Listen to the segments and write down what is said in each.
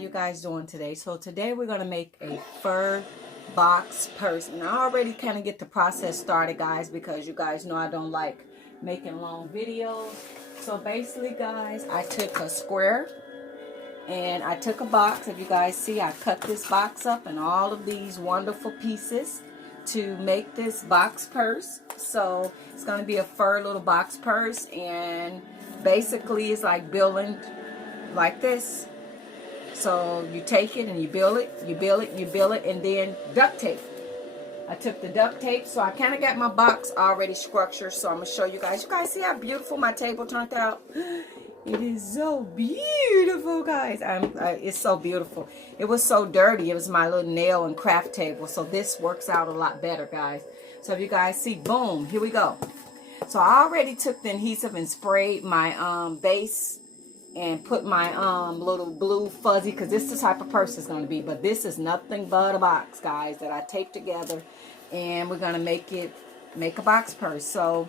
you guys doing today? So today we're going to make a fur box purse. And I already kind of get the process started, guys, because you guys know I don't like making long videos. So basically, guys, I took a square and I took a box. If you guys see, I cut this box up in all of these wonderful pieces to make this box purse. So it's going to be a fur little box purse, and basically it's like building like this. So you take it and you build it, you build it, you build it, and then duct tape. I took the duct tape, so I kind of got my box already structured. So I'm going to show you guys. You guys see how beautiful my table turned out? It is so beautiful, guys. It's so beautiful. It was so dirty. It was my little nail and craft table. So this works out a lot better, guys. So if you guys see, boom, here we go. So I already took the adhesive and sprayed my base and put my little blue fuzzy, because this is the type of purse it's going to be. But this is nothing but a box, guys, that I taped together, and we're going to make a box purse. So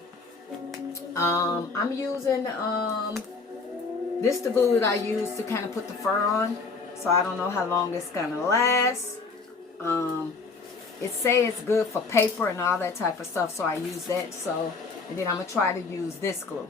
I'm using this is the glue that I use to kind of put the fur on. So I don't know how long it's going to last. It say it's good for paper and all that type of stuff, so I use that. So, and then I'm going to try to use this glue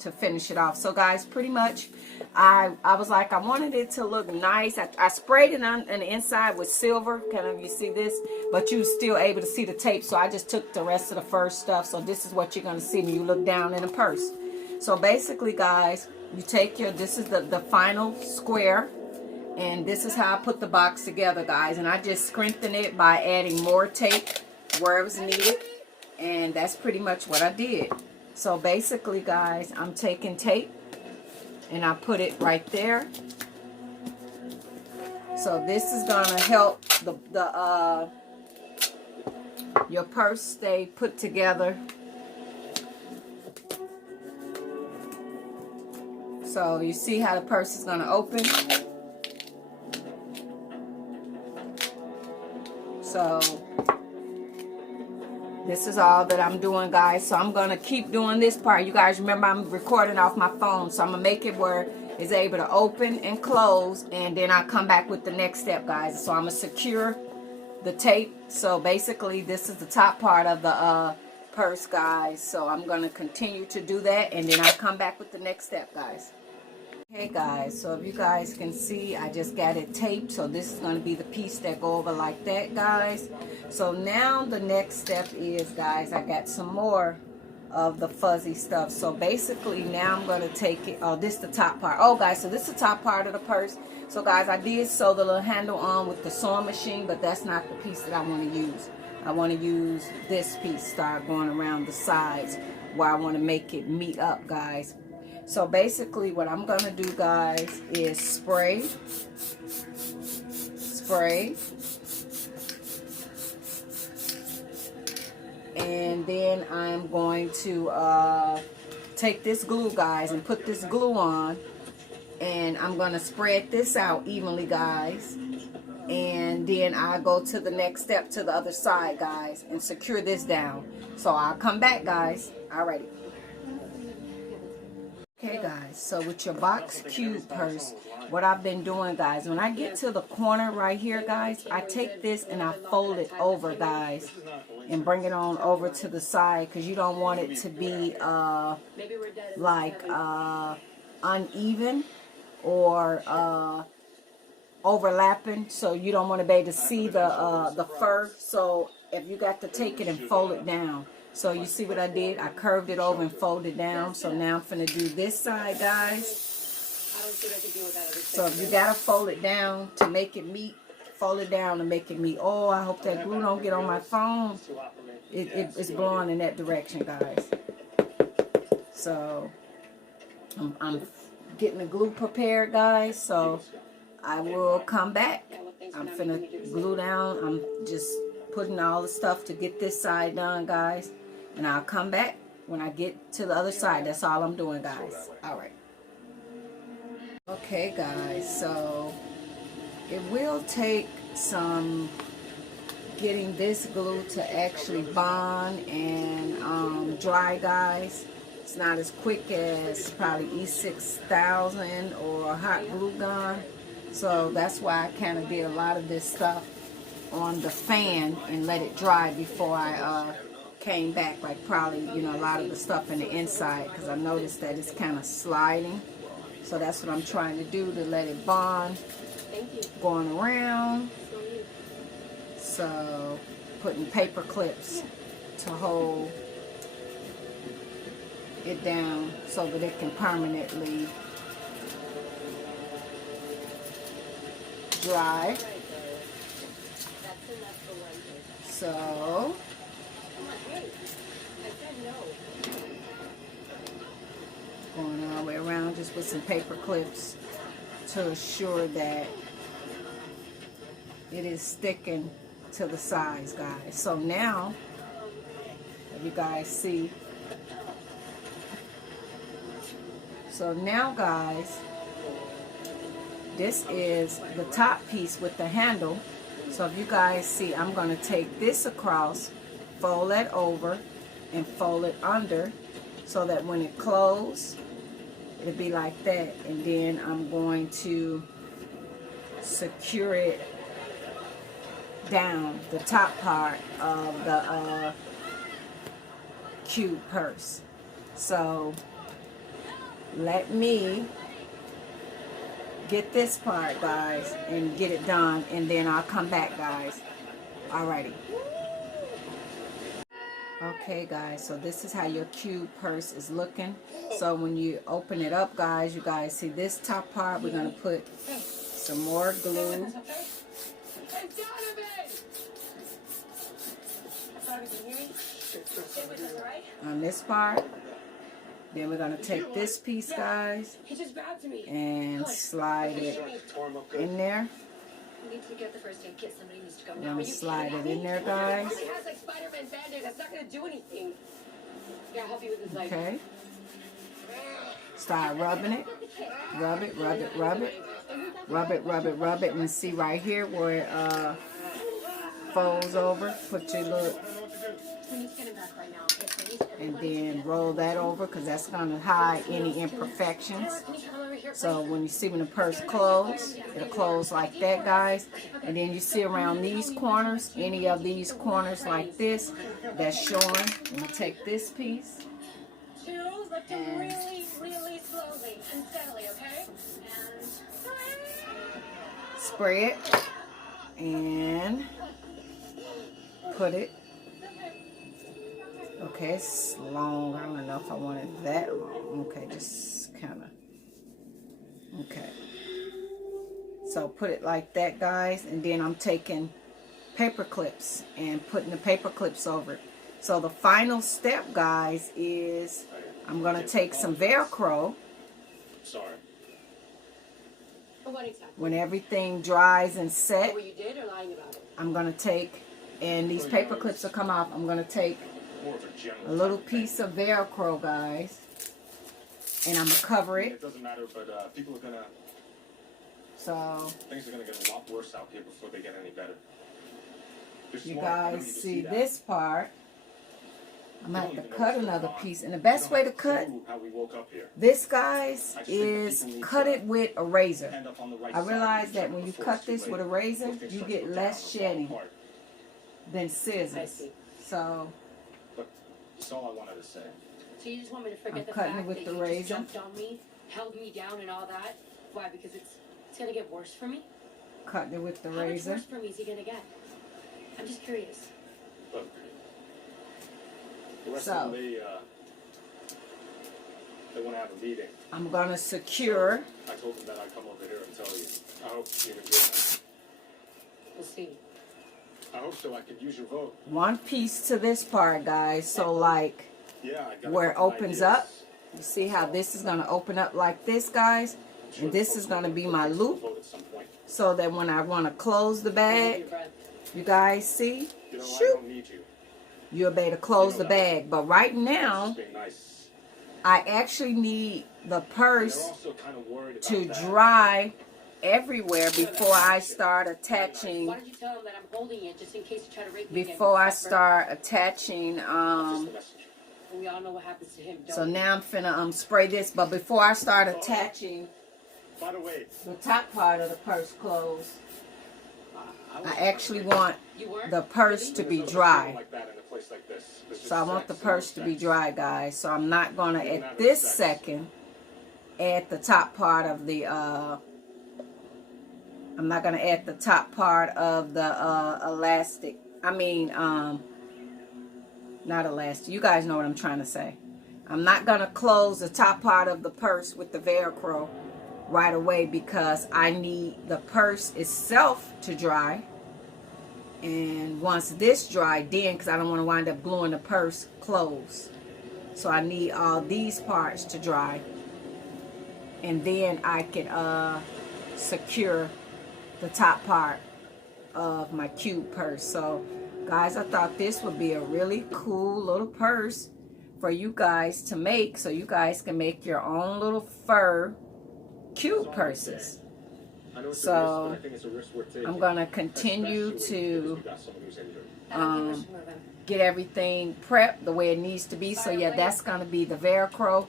to finish it off. So guys, pretty much I was like, I wanted it to look nice. I sprayed it on the inside with silver, kind of, you see this, but you still able to see the tape. So I just took the rest of the fur stuff. So this is what you're going to see when you look down in a purse. So basically, guys, you take this is the final square, and this is how I put the box together, guys. And I just strengthen it by adding more tape where it was needed, and that's pretty much what I did. So basically, guys, I'm taking tape and I put it right there. So this is gonna help your purse stay put together. So you see how the purse is gonna open. So this is all that I'm doing, guys. So I'm going to keep doing this part. You guys remember I'm recording off my phone. So I'm going to make it where it's able to open and close. And then I'll come back with the next step, guys. So I'm going to secure the tape. So basically this is the top part of the purse, guys. So I'm going to continue to do that. And then I'll come back with the next step, guys. Okay, guys, so if you guys can see, I just got it taped. So this is going to be the piece that go over like that, guys. So now the next step is, guys, I got some more of the fuzzy stuff. So basically now I'm going to take it. Oh, this is the top part. Oh, guys, so this is the top part of the purse. So guys, I did sew the little handle on with the sewing machine, but that's not the piece that I want to use. I want to use this piece, start going around the sides where I want to make it meet up, guys. So basically what I'm going to do, guys, is spray, and then I'm going to take this glue, guys, and put this glue on, and I'm going to spread this out evenly, guys, and then I'll go to the next step to the other side, guys, and secure this down. So I'll come back, guys. Alrighty. Okay, guys, so with your box cube purse, what I've been doing, guys, when I get to the corner right here, guys, I take this and I fold it over, guys, and bring it on over to the side, because you don't want it to be uneven or overlapping, so you don't want to be able to see the fur. So if you got to take it and fold it down. So you see what I did? I curved it over and folded down. So now I'm finna do this side, guys. So if you gotta fold it down to make it meet, fold it down to make it meet. Oh, I hope that glue don't get on my phone. It's blowing in that direction, guys. So I'm getting the glue prepared, guys. So I will come back. I'm finna glue down. I'm just putting all the stuff to get this side done, guys, and I'll come back when I get to the other side. That's all I'm doing, guys. All right. Okay, guys, so it will take some getting this glue to actually bond and dry, guys. It's not as quick as probably E6000 or hot glue gun. So that's why I kind of did a lot of this stuff on the fan and let it dry before I came back. Like probably, you know, a lot of the stuff in the inside, because I noticed that it's kind of sliding. So that's what I'm trying to do, to let it bond. Going around. So putting paper clips to hold it down so that it can permanently dry. So going all the way around just with some paper clips to assure that it is sticking to the sides, guys. So now, if you guys see, so now guys, this is the top piece with the handle. So if you guys see, I'm going to take this across, fold that over, and fold it under, so that when it closes, it'll be like that. And then I'm going to secure it down the top part of the cube purse. So let me get this part, guys, and get it done, and then I'll come back, guys. Alrighty. Okay, guys, so this is how your cube purse is looking. So when you open it up, guys, you guys see this top part. We're going to put some more glue on this part. Then we're going to take this piece, guys, and slide it in there. I'm going to slide it in there, guys. Okay. Start rubbing it. Rub it, rub it, rub it. Rub it, rub it, rub it. And see right here where it folds over. Put your little... And then roll that over, because that's going to hide any imperfections. So when you see when the purse closes, it'll close like that, guys. And then you see around these corners, any of these corners like this, that's showing. I'm going to take this piece and really slowly and steadily, okay? And spray it and put it. Okay, it's long. I don't know if I want it that long. Okay, just kind of. Okay. So put it like that, guys. And then I'm taking paper clips and putting the paper clips over it. So the final step, guys, is I'm going to take some Velcro. Sorry. When everything dries and set, I'm going to take, and these paper clips will come off, I'm going to take a little piece of Velcro, guys, and I'm going to cover it. It doesn't matter, but people are going to... So... Things are going to get a lot worse out here before they get any better. You guys see this part. I'm going to have to cut another piece. And the best way to cut this, guys, is cut it with a razor. I realize that when you cut this with a razor, you get less shedding than scissors. So... That's all I wanted to say. So you just want me to forget the fact that you just jumped on me, held me down and all that? Why? Because it's going to get worse for me? Cutting it with the razor. How much worse for me is he going to get? I'm just curious. Look, the rest of them, they want to have a meeting. I'm going to secure. I told them that I'd come over here and tell you. I hope you can do that. We'll see. I hope so. I could use your vote. One piece to this part, guys. So, like, where it opens up, you see how this is going to open up like this, guys? And this is going to be my loop. So that when I want to close the bag, you guys see? Shoot. You'll be able to close the bag. But right now, I actually need the purse to dry everywhere before I start attaching. Why don't you tell them that I'm holding it just in case you try to rape me again? Before I start attaching, we all know what happens to him. So now I'm finna spray this, but before I start attaching By the way, the top part of the purse closed. I actually want the purse to be dry. So I want the purse to be dry, guys. So I'm not going to, at this second, add the top part of the, I'm not going to add the top part of the elastic. I mean, not elastic. You guys know what I'm trying to say. I'm not going to close the top part of the purse with the Velcro right away because I need the purse itself to dry. And once this dry, then, because I don't want to wind up gluing the purse closed. So I need all these parts to dry. And then I can secure the top part of my cube purse. So guys, I thought this would be a really cool little purse for you guys to make, so you guys can make your own little fur cube purses. So I'm gonna continue to get everything prepped the way it needs to be. So yeah, that's gonna be the Velcro,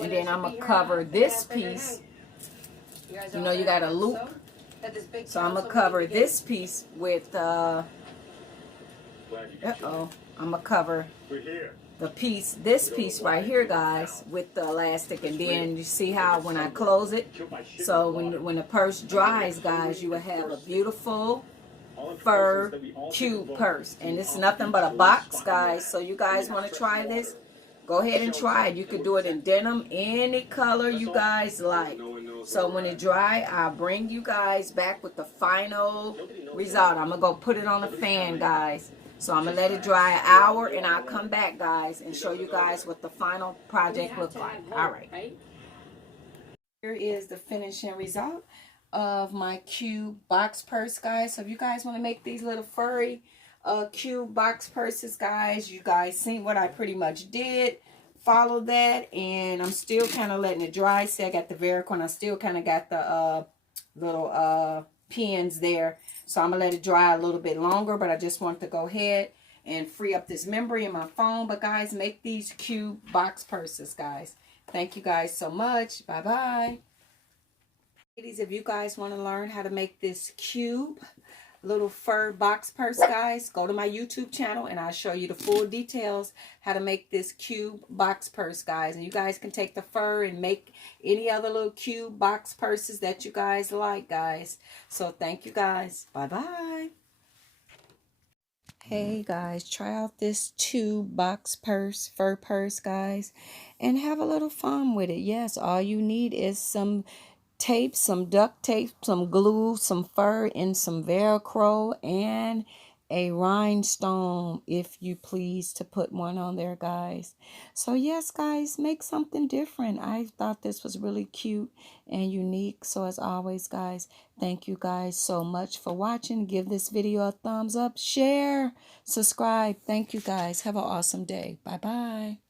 and then I'm gonna cover this piece. You know, you got a loop, so I'm gonna cover this piece with I'm gonna cover the piece, this piece right here, guys, with the elastic. And then you see how when I close it, so when the purse dries, guys, you will have a beautiful fur cube purse. And it's nothing but a box, guys. So you guys want to try this, go ahead and try it. You can do it in denim, any color you guys like. So when it dry, I'll bring you guys back with the final result. I'm gonna go put it on the fan, guys. So I'm going to let it dry an hour, and I'll come back, guys, and show you guys what the final project looks like. All right. Here is the finishing result of my cube box purse, guys. So if you guys want to make these little furry cube box purses, guys, you guys seen what I pretty much did. Follow that, and I'm still kind of letting it dry. See, I got the Velcro, and I still kind of got the little pins there. So I'm going to let it dry a little bit longer, but I just want to go ahead and free up this memory in my phone. But guys, make these cube box purses, guys. Thank you guys so much. Bye-bye. Ladies, if you guys want to learn how to make this cube little fur box purse, guys, go to my YouTube channel and I'll show you the full details how to make this cube box purse, guys. And you guys can take the fur and make any other little cube box purses that you guys like, guys. So thank you guys. Bye-bye. Hey guys, try out this tube box purse, fur purse, guys, and have a little fun with it. Yes, all you need is some tape, some duct tape, some glue, some fur, and some Velcro, and a rhinestone, if you please, to put one on there, guys. So yes, guys, make something different. I thought this was really cute and unique. So as always, guys, thank you guys so much for watching. Give this video a thumbs up, share, subscribe. Thank you guys. Have an awesome day. Bye-bye.